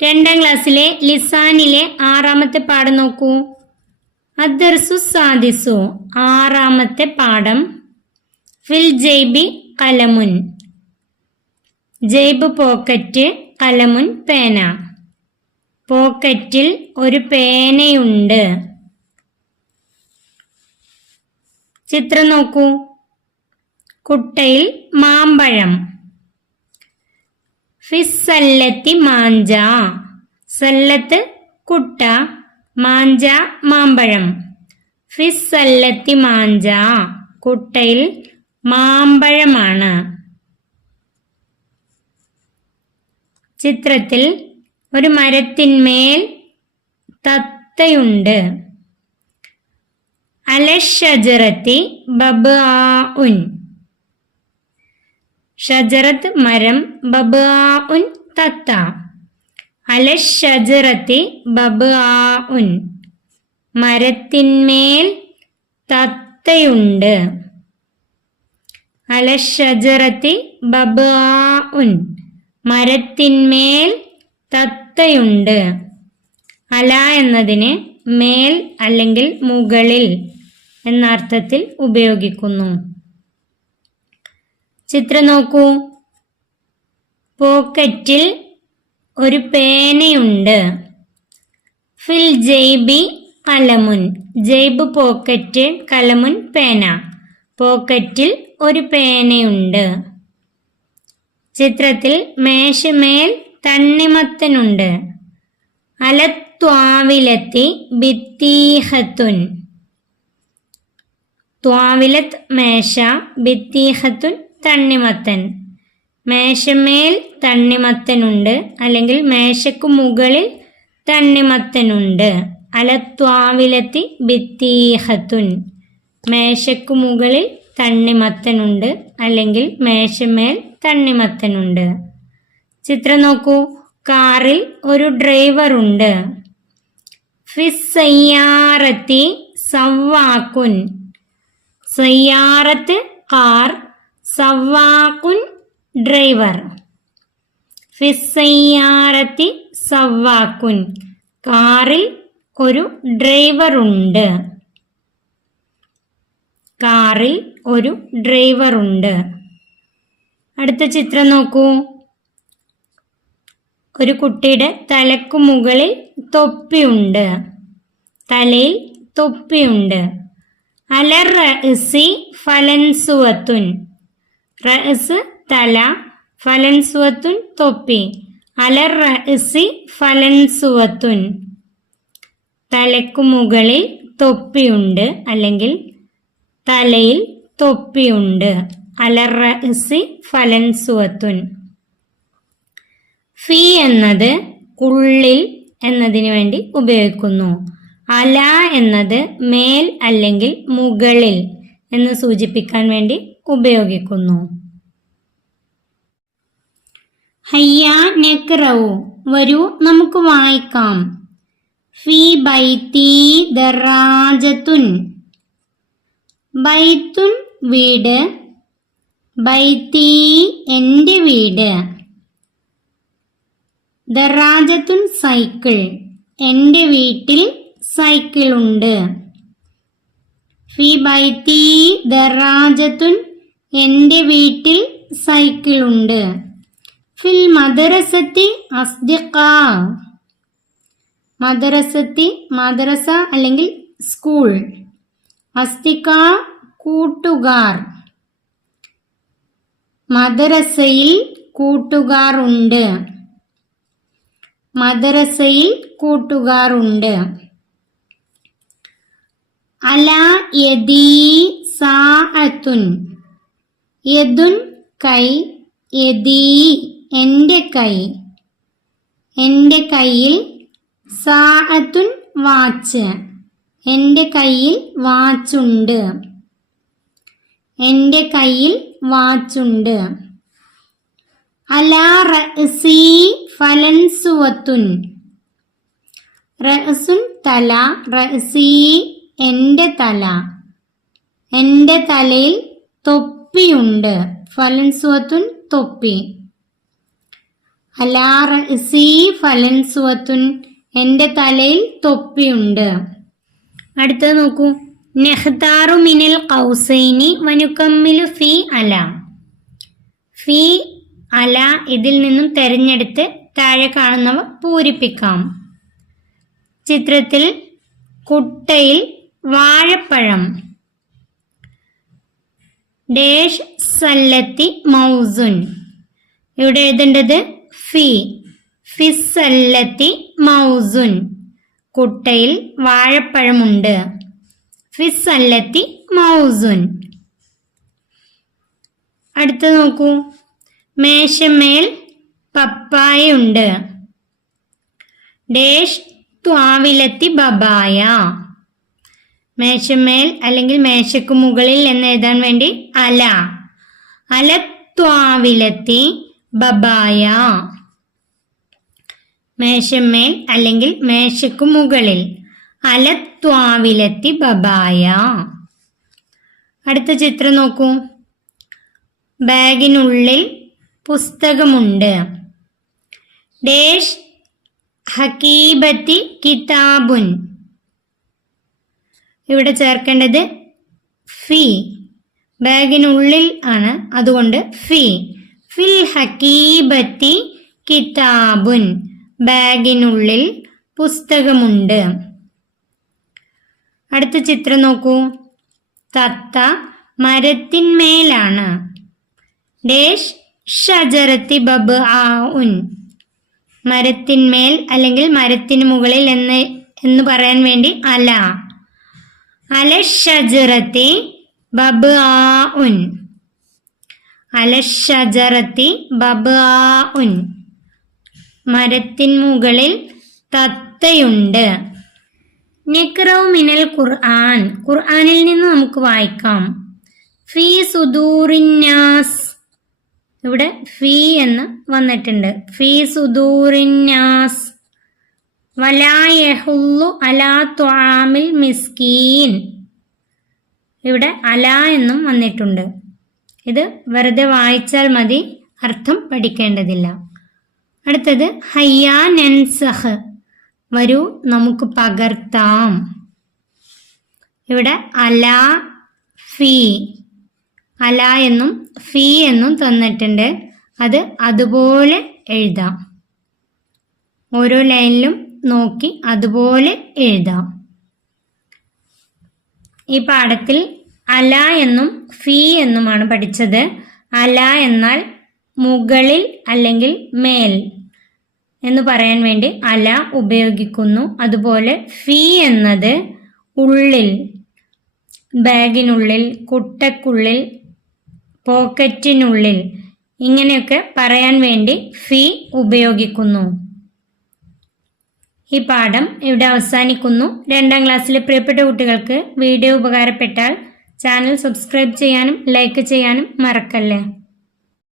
2ാം ക്ലാസ്സിലെ ലിസാനിലെ 6ാമത്തെ പാഠം നോക്കൂ. അദ്ദർസു സാദിസു 6ാമത്തെ പാഠം. ഫിൽ ജൈബി കലമുൻ. ജൈബ് പോക്കറ്റ്, കലമുൻ പേന. പോക്കറ്റിൽ ഒരു പേനയുണ്ട്. ചിത്രം നോക്കൂ. കുട്ടയിൽ മാമ്പഴം. ഫിസ്സല്ലത്തി മാഞ്ച. സല്ലത്ത് കുട്ട, മാഞ്ച മാമ്പഴം. ഫിസ്സല്ലത്തി മാഞ്ച, കുട്ടയിൽ മാമ്പഴമാണ്. ചിത്രത്തിൽ ഒരു മരത്തിന്മേൽ തത്തയുണ്ട്. അലഷജറത്തി ബബ്ആഉൻ. ഷജറത്ത് മരം, ബബ്ആഉൻ തത്ത. അലഷജറത്തി ബബ്ആഉൻ, മരത്തിന്മേൽ തത്തയുണ്ട്. അലഷജറത്തി ബബ്ആഉൻ, മരത്തിന്മേൽ തത്തയുണ്ട്. അല എന്നതിന് മേൽ അല്ലെങ്കിൽ മുകളിൽ എന്ന അർത്ഥത്തിൽ ഉപയോഗിക്കുന്നു. ചിത്രം നോക്കൂ. പോക്കറ്റിൽ ഒരു പേനയുണ്ട്. ഫിൽ ജൈബി കലമുൻ. ജൈബ് പോക്കറ്റ്, കലമുൻ പേന. പോക്കറ്റിൽ ഒരു പേനയുണ്ട്. ചിത്രത്തിൽ മേശമേൽ തണ്ണിമത്തനുണ്ട്. അലത്വാവിലത്തി ബിത്തീഹത്തുൻ. ത്വാവിലത്ത് മേശ, ബിത്തീഹത്തുൻ തണ്ണിമത്തൻ. മേശമേൽ തണ്ണിമത്തനുണ്ട് അല്ലെങ്കിൽ മേശയ്ക്ക് മുകളിൽ തണ്ണിമത്തനുണ്ട്. അലത്വാവിലത്തി ബിത്തീഹത്തുൻ, മേശയ്ക്ക് മുകളിൽ തണ്ണിമത്തനുണ്ട് അല്ലെങ്കിൽ മേശമേൽ തണ്ണിമത്തനുണ്ട്. ചിത്രം നോക്കൂ. കാറിൽ ഒരു ഡ്രൈവറുണ്ട്. ഫിസ്സയ്യാറത്തി സവ്വാക്കുൻ. സയ്യാറത്ത് കാർ, സവ്വാക്കുൻ ഡ്രൈവർ. ഫിസ്സയ്യാറത്തി സവ്വാക്കുൻ, കാറിൽ ഒരു ഡ്രൈവറുണ്ട്. കാറിൽ ഒരു ഡ്രൈവറുണ്ട്. അടുത്ത ചിത്രം നോക്കൂ. ഒരു കുട്ടിയുടെ തലക്കു മുകളിൽ തൊപ്പിയുണ്ട്. തലയിൽ തൊപ്പിയുണ്ട്. അലർ റഅ്സി ഫലൻസുവത്തുൻ. റഅ്സ് തല, ഫലൻസുവത്തുൻ തൊപ്പി. അലർ റഅ്സി ഫലൻസുവത്തുൻ, തലക്കു മുകളിൽ തൊപ്പിയുണ്ട് അല്ലെങ്കിൽ തലയിൽ തൊപ്പിയുണ്ട്. അലർ റഅ്സി ഫലൻസുവത്തുൻ. ഫി എന്നത് ഉള്ളിൽ എന്നതിനു വേണ്ടി ഉപയോഗിക്കുന്നു. അല എന്നത് മേൽ അല്ലെങ്കിൽ മുകളിൽ എന്ന് സൂചിപ്പിക്കാൻ വേണ്ടി ഉപയോഗിക്കുന്നു. ഹയ്യ നഖ്റഉ, വരൂ നമുക്ക് വായിക്കാം. ഫി ബൈത്തി ദറാജത്തുൻ. ബൈത്തുൻ വീട്, ബൈത്തി എൻ്റെ വീട്. ദറാജത്തുൻ സൈക്കിൾ, എൻ്റെ വീട്ടിൽ സൈക്കിളുണ്ട്. ഫി ബൈത്തി ദറാജത്തുൻ, എൻ്റെ വീട്ടിൽ സൈക്കിളുണ്ട്. ഫിൽ മദ്രസത്തി അസ്ദിഖാ. മദ്രസത്തി മദ്രസ അല്ലെങ്കിൽ സ്കൂൾ. അസ്ദിഖാ കൂട്ടുകാർ. മദ്രസയിൽ കൂട്ടുകാർ ഉണ്ട്. മദ്രസയിൽ കൂട്ടുകാർ ഉണ്ട്. അലാ യദീ സാഅത്തുൻ. യദുൻ കൈ, യദീ എൻ്റെ കൈ. എൻ്റെ കയ്യിൽ സാഅത്തുൻ വാച്ച്. എൻ്റെ കയ്യിൽ വാച്ചുണ്ട്. എൻ്റെ കയ്യിൽ വാച്ചുണ്ട്. അലാ റഅ്സി ഫലൻസുവത്തുൻ. റഅ്സുൻ തല, റഅ്സി എൻ്റെ തല. എൻ്റെ തലയിൽ തൊപ്പിയുണ്ട്. ഫലൻസുവത്തുൻ തൊപ്പി. അലാ റഅസി ഫലൻസുവത്തുൻ, എൻ്റെ തലയിൽ തൊപ്പിയുണ്ട്. അടുത്തത് നോക്കൂ. നെഹ്താറു മിനൽ ഖൗസൈനി വനുക്കമ്മിലു ഫി അല. ഫി അല ഇതിൽ നിന്നും തെരഞ്ഞെടുത്ത് താഴെ കാണുന്നവ പൂരിപ്പിക്കാം. ചിത്രത്തിൽ കുട്ടയിൽ വാഴപ്പഴം. ഡേഷ് സല്ലത്തി മൗസുൻ. ഇവിടെ എഴുതേണ്ടത് ഫി. ഫിസ്സല്ലത്തി മൗസുൻ, കുട്ടയിൽ വാഴപ്പഴമുണ്ട്. ഫിസ്സല്ലത്തി മൗസുൻ. അടുത്ത് നോക്കൂ. മേശമേൽ പപ്പായയുണ്ട്. ഡേഷ് ത്വാവിലത്തി ബബായ. മേശമേൽ അല്ലെങ്കിൽ മേശയ്ക്ക് മുകളിൽ എന്ന് എഴുതാൻ വേണ്ടി അല. അല ത്വാവിലത്തി ബബായ. മേശമേൽ അല്ലെങ്കിൽ മേശയ്ക്ക് മുകളിൽ. അല ത്വാവിലത്തി ബബായ. അടുത്ത ചിത്രം നോക്കൂ. ബാഗിനുള്ളിൽ പുസ്തകമുണ്ട്. ഡേഷ് ഹക്കീബത്തി കിതാബുൻ. ഇവിടെ ചേർക്കേണ്ടത് ഫി. ബാഗിനുള്ളിൽ ആണ്, അതുകൊണ്ട് ഫി. ഫിൽ ഹക്കീബത്തി കിതാബുൻ, ബാഗിനുള്ളിൽ പുസ്തകമുണ്ട്. അടുത്ത ചിത്രം നോക്കൂ. തത്ത മരത്തിന്മേലാണ്. ഡേഷ് ഷജറത്തി ബബ് ആഉൻ. മരത്തിന്മേൽ അല്ലെങ്കിൽ മരത്തിന് മുകളിൽ എന്ന് പറയാൻ വേണ്ടി അല. അല ഷജറത്തി ബബ് ആഉൻ. അല ഷജറത്തി ബബ് ആഉൻ, മരത്തിൻ മുകളിൽ തത്തയുണ്ട്. നിഖ്റഉ മിനൽ ഖുർആൻ. ഖുർആനിൽ നിന്ന് നമുക്ക് വായിക്കാം. ഫീ സുദൂറിന്നാസ്. ഇവിടെ ഫീ എന്ന് വന്നിട്ടുണ്ട്. ഫീ സുദൂറിന്നാസ്. വലാ യഹുല്ലു അലാ ത്വആമിൽ മിസ്കീൻ. ഇവിടെ അല എന്നും വന്നിട്ടുണ്ട്. ഇത് വെറുതെ വായിച്ചാൽ മതി, അർത്ഥം പഠിക്കേണ്ടതില്ല. അടുത്തത് ഹയ്യാ നൻസഹ്. വരൂ നമുക്ക് പകർത്താം. ഇവിടെ അല ഫീ. അല എന്നും ഫീ എന്നും തന്നിട്ടുണ്ട്. അത് അതുപോലെ എഴുതാം. ഓരോ ലൈനിലും നോക്കി അതുപോലെ എഴുതാം. ഈ പാഠത്തിൽ അല എന്നും ഫീ എന്നുമാണ് പഠിച്ചത്. അല എന്നാൽ മുകളിൽ അല്ലെങ്കിൽ മേൽ എന്ന് പറയാൻ വേണ്ടി അല ഉപയോഗിക്കുന്നു. അതുപോലെ ഫീ എന്നത് ഉള്ളിൽ, ബാഗിനുള്ളിൽ, കുട്ടക്കുള്ളിൽ, പോക്കറ്റിനുള്ളിൽ, ഇങ്ങനെയൊക്കെ പറയാൻ വേണ്ടി ഫീ ഉപയോഗിക്കുന്നു. ഈ പാഠം ഇവിടെ അവസാനിക്കുന്നു. 2ാം ക്ലാസ്സിലെ പ്രിയപ്പെട്ട കുട്ടികൾക്ക് വീഡിയോ ഉപകാരപ്പെട്ടാൽ ചാനൽ സബ്സ്ക്രൈബ് ചെയ്യാനും ലൈക്ക് ചെയ്യാനും മറക്കല്ലേ.